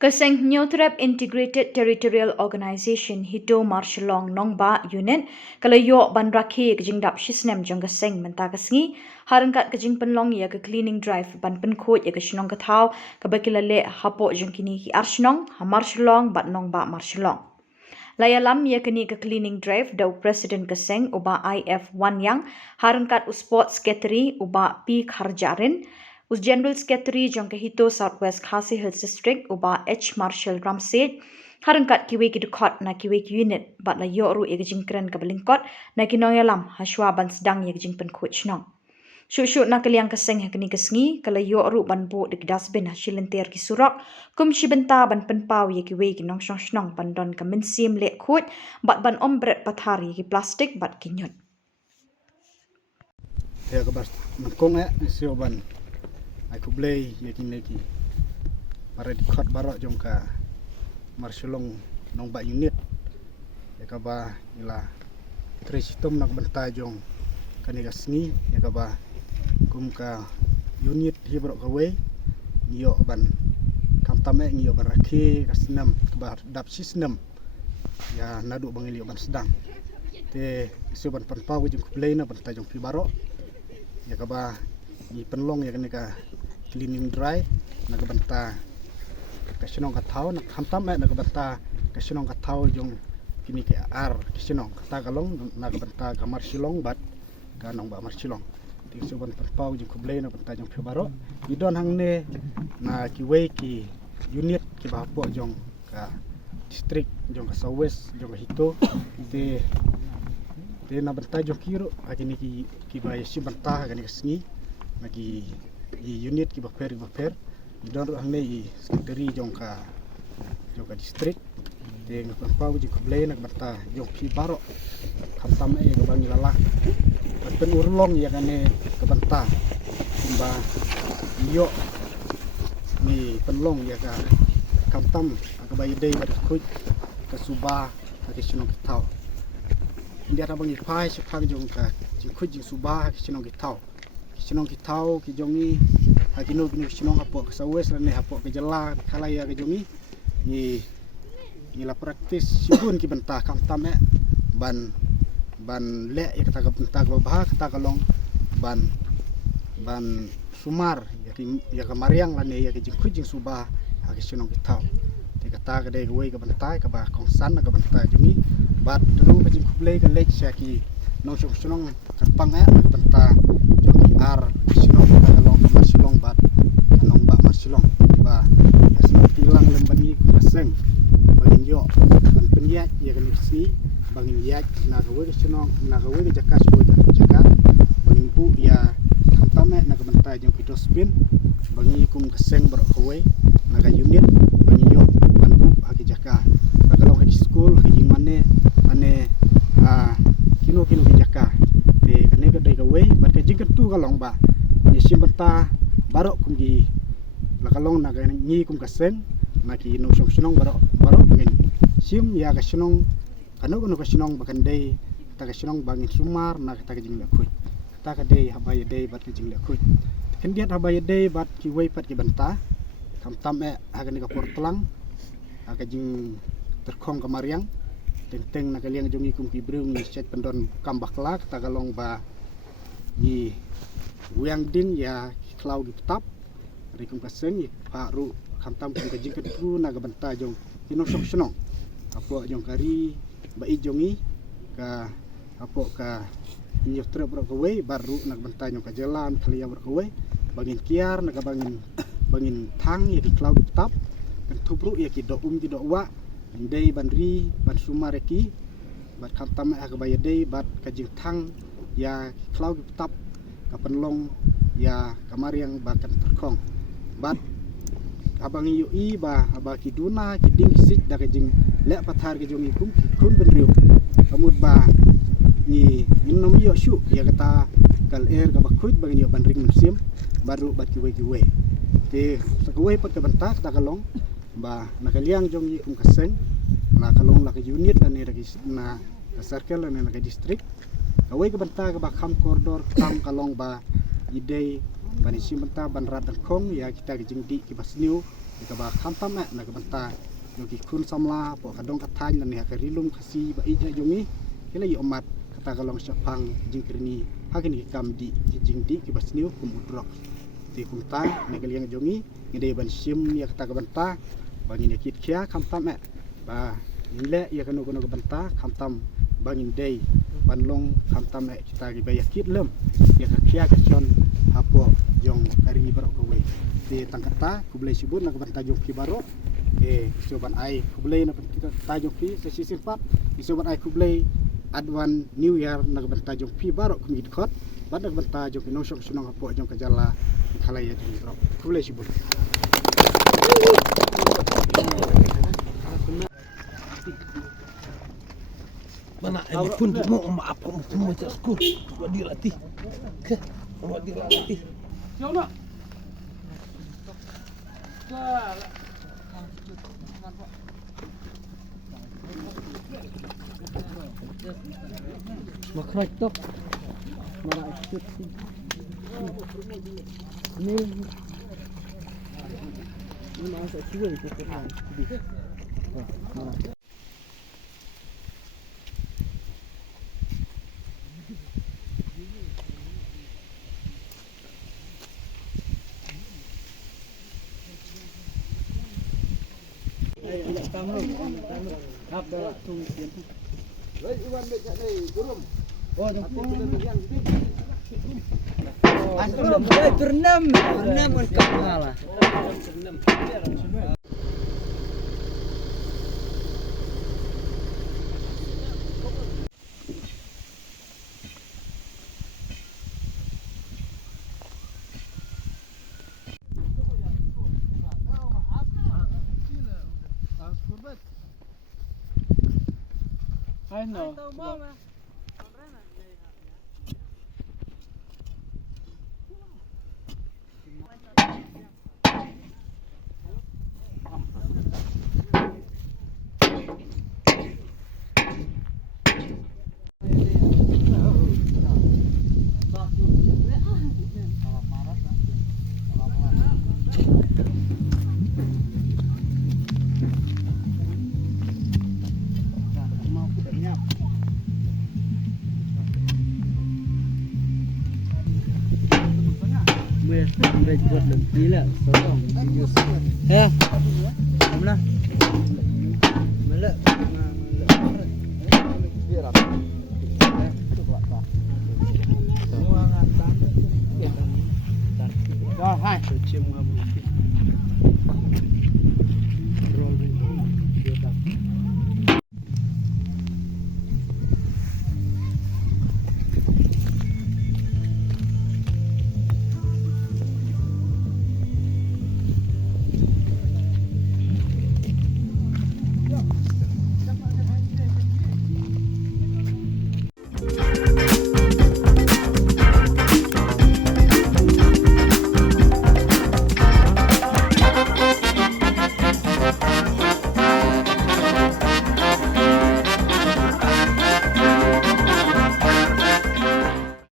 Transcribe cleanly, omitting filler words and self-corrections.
Kaseng Nyotrap Integrated Territorial Organization Hito Marshalong Nongba Unit Kalayo Banraki Kajingdap Shisnem Jong Kaseng Mentagasngi Harangkat Kajing Penlong ya ke cleaning drive ban penkot ya ke Shinong Kathau Kabakilale Hapo Jongkini ki Arshnong Hamarshalong Bat Nongba Marshalong Layalam ya kini ke cleaning drive dau Presiden Kaseng uba IF1 yang harangkat usport sekretari uba P Kharjarin Us General Secretary jong Hito Southwest Khasi Hills District uba H Marshal Ramset harangkat kiwe ki dukot na kiwe ki unit bat la yoru e jingkren ka belingkot na kinoyalam haswa ban sedang ye jing pen coach nong Shushu na kaliang kaseng hakni kasngi kala yoru ban bo de dasbin hasilenter ki surok kum shibenta ban penpau ye kiwe ki nong shong ban don ka minsim le khut bat ban ombret pathari ki plastik bat kinyut ya kabar mangkong sioban aku blay yakin lagi para dikot barok jongka Marshalong nongba unit ya kaba ila kresitom nak benta jong kaniga sni ya kaba kumka unit hibrok kawe ngiyo ban kamtame ngiyo baraki kasnam kaba dap sistem ya nadu bangili ban sedang te sioban panpau jong blay na benta jong pi barok ya kaba ni penlong ya kaniga cleaning dry nagbanta kasinong kataw nakhamtam nagbanta kasinong kataw yung kini ke ar kasinong katagalong nagbanta ka Marshalong bat kanong ba Marshalong ti suban perpau yung kublay na banta yung pibaro idon hangne na kiway ki unit ki bapo yung ka district yung ka Southwest yung ka Hito ti nabanta yung kiro akini ki bayasi banta kani kasngi nagi i unit ki baper idon hangne i sekretari jongka district te ngapau ji kublay nagbanta jong pi baro khamtam e gabang ilala pen urlong ya kane kabanta kumba iyo ni penlong ya ka khamtam akabay day bat kuj ka suba ka sinong kitaw india rabang ipai siphang jongka ji kuj ji suba ka sinong kitaw sinong kitaw ki jongi hakino kini sinong hapo ka Southwest rene hapo ka jala kalaya ka jongi ni la praktis sibun ki benta kam tame ban le ya kata ka benta ka bah kata kalong ban sumar ya ka mariang lane ya ki jing subah ha ki sinong kitaw te kata ka de we ka benta ka ba kongsan ka benta jongi bat dulu ka jing kublay ka lek sya ki nong sinong karpang ka benta ar Marshalong kalong Marshalong bat kanong ba Marshalong ba asin tilang lembani kaseng bangin yo ban penyat ya kan si bangin yat na gawe sinong na gawe jakas bo jakat bangin bu ya kamtame na kabanta jong kidosbin bangi kum kaseng berkawe na ga unit bangin yo ban bu haki jaka bagalong haki school haki mane kino ki jaka de kane ga dai gawe bat ka jingkat tu kalong ba ni simbenta barok kum gi lakalong na ngi kum kaseng na ki no sinong barok ngin sim ya ka sinong kanu ka sinong bakan dei ta ka sinong bangin sumar na ta ka jing la khuj ta ka dei habaya dei bat ka jing la khuj ken diat habaya dei bat ki wei pat ki benta tam aga ni ka portlang aga jing terkhong ka mariang teng na kaliang jongi kum ki brung ni set pendon kambaklak ta kalong ba ni wiang din ya klau di petap rikum kaseng pak ru khamtam kum kajing kedru na gabanta jong kinong sonong apo jong kari bai jongi ka apo ka nyotre bro kowe baru na gabanta jong ka jalan khalia bro kowe bangin kiar na bangin thang ya di klau di petap kan tubru ya ki do di do wa ndei banri ban sumareki bat khamtam akabaya dei bat kajing thang ya klau di petap kapenlong ya kamari yang bahkan terkong bat abang yui ba abaki duna kiding sit da kajing le pathar ke jongi kum kun benriu kamut ba ni minnom yo shu ya kata kal air ka bakut bang yo bandring musim baru bat kiwe te sakwe pat ka banta ta kalong ba nakaliang jongi kum kaseng na kalong la ka unit na ni na circle na ka district kawai ka banta ka bakham koridor kam kalong ba idei bani simenta ban rat kong ya kita ke jingdi ki basniu ka ba kham tam na ka banta jong ki kun samla po kadong katany na ni ka rilum kasi ba ija jongi kila yi omat kata kalong syapang jing krini hakini kam di jing di ki basniu kum udrok ti kum ta na kaliang jongi ngede ban sim ya kata ka banta bangin kit kya kham tam ba nile ya kanu kanu ka banta kham tam bangin dei ban long kham tam kita ki ba yakit lem ya ka kya ka chon apo jong kari barok ko we ti tangkata ku boleh sibun nak banta jong ki barok isoban ai ku boleh nak banta jong ki sesi simpat isoban ai ku boleh adwan new year nak banta jong pi barok ku ngid khot ban nak banta jong ki nosok sunong apo jong kajala khalaya jong barok ku boleh sibun mana ini pun mau maaf kamu semua jasku buat dilatih ke buat dilatih siapa makrak tok mana ikut ini masa cuy itu kan berenam kalah. I know. Udah buat lebih lah, sorong. Ya, mana? Melek, melek. Biar apa?